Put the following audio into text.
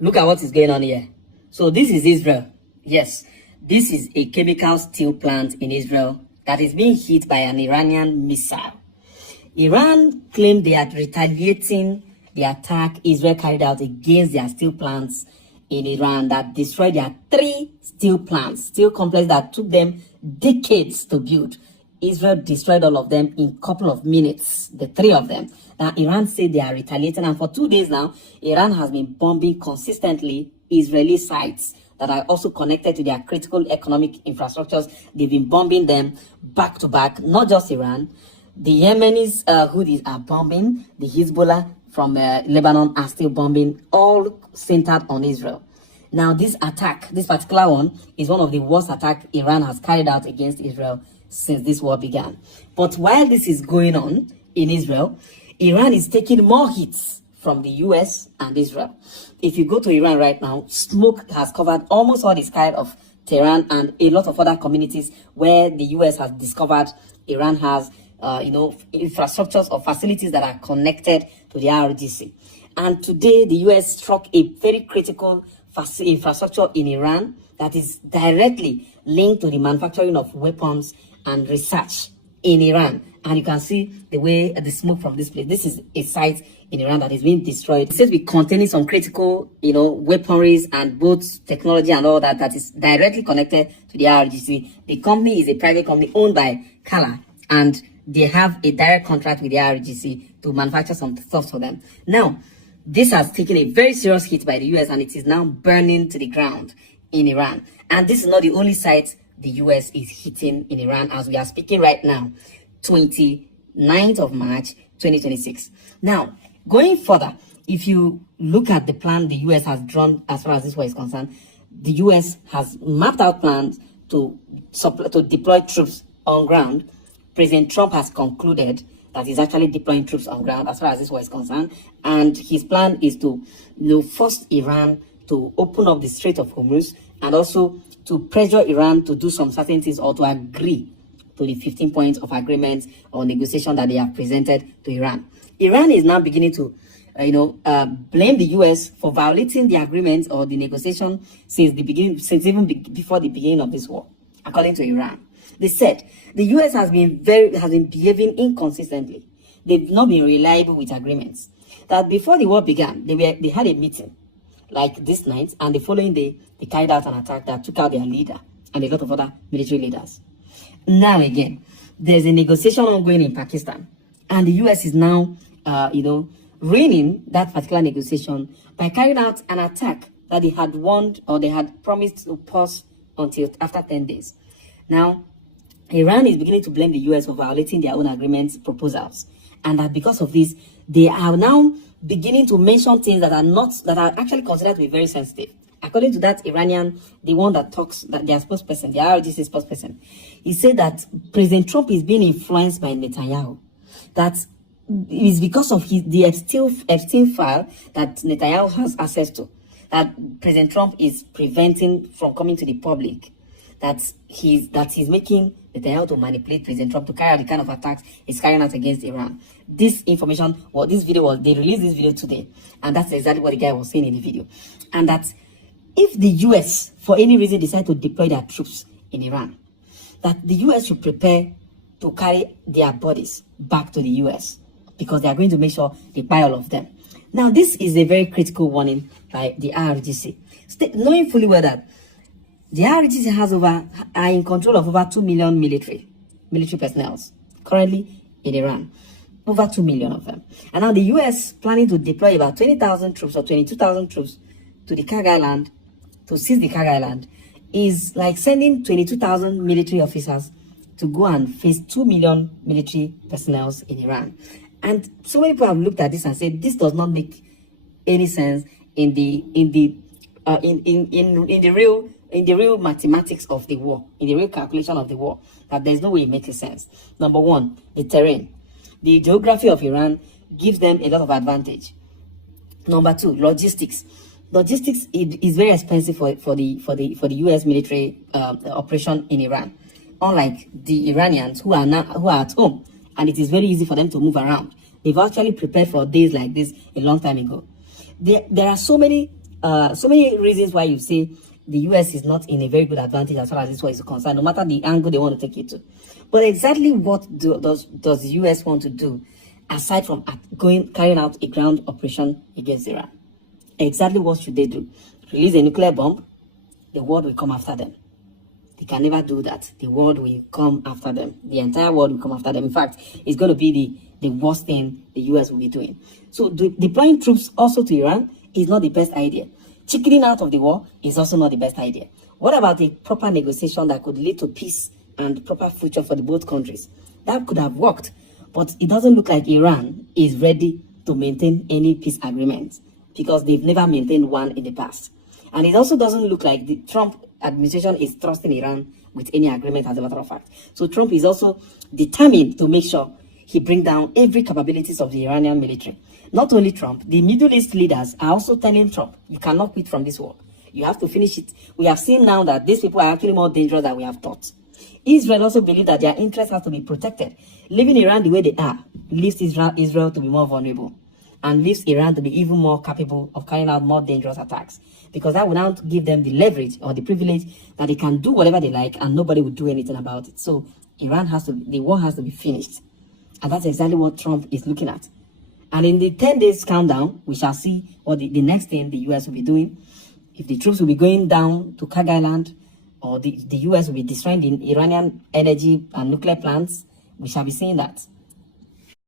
Look at what is going on here. So this is Israel. Yes, this is a chemical steel plant in Israel that is being hit by an Iranian missile. Iran claimed they are retaliating the attack Israel carried out against their steel plants in Iran that destroyed their 3 steel plants, steel complex that took them decades to build. Israel destroyed all of them in a couple of minutes, the 3 of them. Now, Iran said they are retaliating, and for 2 days now, Iran has been bombing consistently Israeli sites that are also connected to their critical economic infrastructures. They've been bombing them back to back, not just Iran. The Yemenis Houthis are bombing. The Hezbollah from Lebanon are still bombing, all centered on Israel. Now, this attack, this particular one, is one of the worst attacks Iran has carried out against Israel since this war began. But while this is going on in Israel, Iran is taking more hits from the US and Israel. If you go to Iran right now, smoke has covered almost all the sky of Tehran and a lot of other communities where the US has discovered Iran has infrastructures or facilities that are connected to the IRGC. And today, the US struck a very critical infrastructure in Iran that is directly linked to the manufacturing of weapons and research in Iran. And you can see the way the smoke from this place. This is a site in Iran that is being destroyed. It says to be containing some critical, weaponries and both technology and all that is directly connected to the IRGC. The company is a private company owned by Kala, and they have a direct contract with the IRGC to manufacture some stuff for them. Now, this has taken a very serious hit by the US, and it is now burning to the ground in Iran. And this is not the only site the US is hitting in Iran as we are speaking right now, 29th of March, 2026. Now, going further, if you look at the plan the US has drawn as far as this war is concerned, the US has mapped out plans to deploy troops on ground. President Trump has concluded that he's actually deploying troops on ground as far as this war is concerned. And his plan is to force Iran to open up the Strait of Hormuz and also to pressure Iran to do some certain things or to agree to the 15 points of agreement or negotiation that they have presented to Iran. Iran is now beginning to blame the US for violating the agreement or the negotiation since even before the beginning of this war, according to Iran. They said the US has been behaving inconsistently. They've not been reliable with agreements. That before the war began, they had a meeting like this night, and the following day they carried out an attack that took out their leader and a lot of other military leaders. Now again, there's a negotiation ongoing in Pakistan, and the US is now ruining that particular negotiation by carrying out an attack that they had warned or they had promised to pause until after 10 days. Now, Iran is beginning to blame the US for violating their own agreement proposals, and that because of this, they are now beginning to mention things that are actually considered to be very sensitive. According to that Iranian, the one that talks, that their spokesperson, the IRGC spokesperson, he said that President Trump is being influenced by Netanyahu. That is because of the Epstein file that Netanyahu has access to, that President Trump is preventing from coming to the public. That he's making Netanyahu to manipulate President Trump to carry out the kind of attacks he's carrying out against Iran. This information, they released this video today, and that's exactly what the guy was saying in the video. And that if the US, for any reason, decide to deploy their troops in Iran, that the US should prepare to carry their bodies back to the US, because they are going to make sure they buy all of them. Now, this is a very critical warning by the IRGC, knowing fully well that the IRGC are in control of over 2 million military personnel currently in Iran. Over 2 million of them. And now the US planning to deploy about 20,000 troops or 22,000 troops to the Kag Island, to seize the Kag Island, is like sending 22,000 military officers to go and face 2 million military personnel in Iran. And so many people have looked at this and said this does not make any sense in the real mathematics of the war, in the real calculation of the war, that there's no way it makes sense. Number one, the terrain. The geography of Iran gives them a lot of advantage. Number two, logistics. Logistics is very expensive for the US military operation in Iran. Unlike the Iranians who are at home, and it is very easy for them to move around. They've actually prepared for days like this a long time ago. There are so many so many reasons why you say the US is not in a very good advantage as far as this war is concerned, no matter the angle they want to take it to. But exactly what does the US want to do, aside from carrying out a ground operation against Iran? Exactly what should they do? Release a nuclear bomb? The world will come after them. They can never do that. The world will come after them. The entire world will come after them. In fact, it's going to be the worst thing the US will be doing. So deploying troops also to Iran is not the best idea. Chickening out of the war is also not the best idea. What about a proper negotiation that could lead to peace and proper future for the both countries? That could have worked, but it doesn't look like Iran is ready to maintain any peace agreement because they've never maintained one in the past. And it also doesn't look like the Trump administration is trusting Iran with any agreement, as a matter of fact. So Trump is also determined to make sure he bring down every capabilities of the Iranian military. Not only Trump, the Middle East leaders are also telling Trump, you cannot quit from this war. You have to finish it. We have seen now that these people are actually more dangerous than we have thought. Israel also believes that their interests have to be protected. Leaving Iran the way they are leaves Israel to be more vulnerable and leaves Iran to be even more capable of carrying out more dangerous attacks, because that will now give them the leverage or the privilege that they can do whatever they like and nobody will do anything about it. So the war has to be finished. And that's exactly what Trump is looking at. And in the 10 days countdown, we shall see what the next thing the US will be doing. If the troops will be going down to Kag Island, or the US will be destroying the Iranian energy and nuclear plants, we shall be seeing that.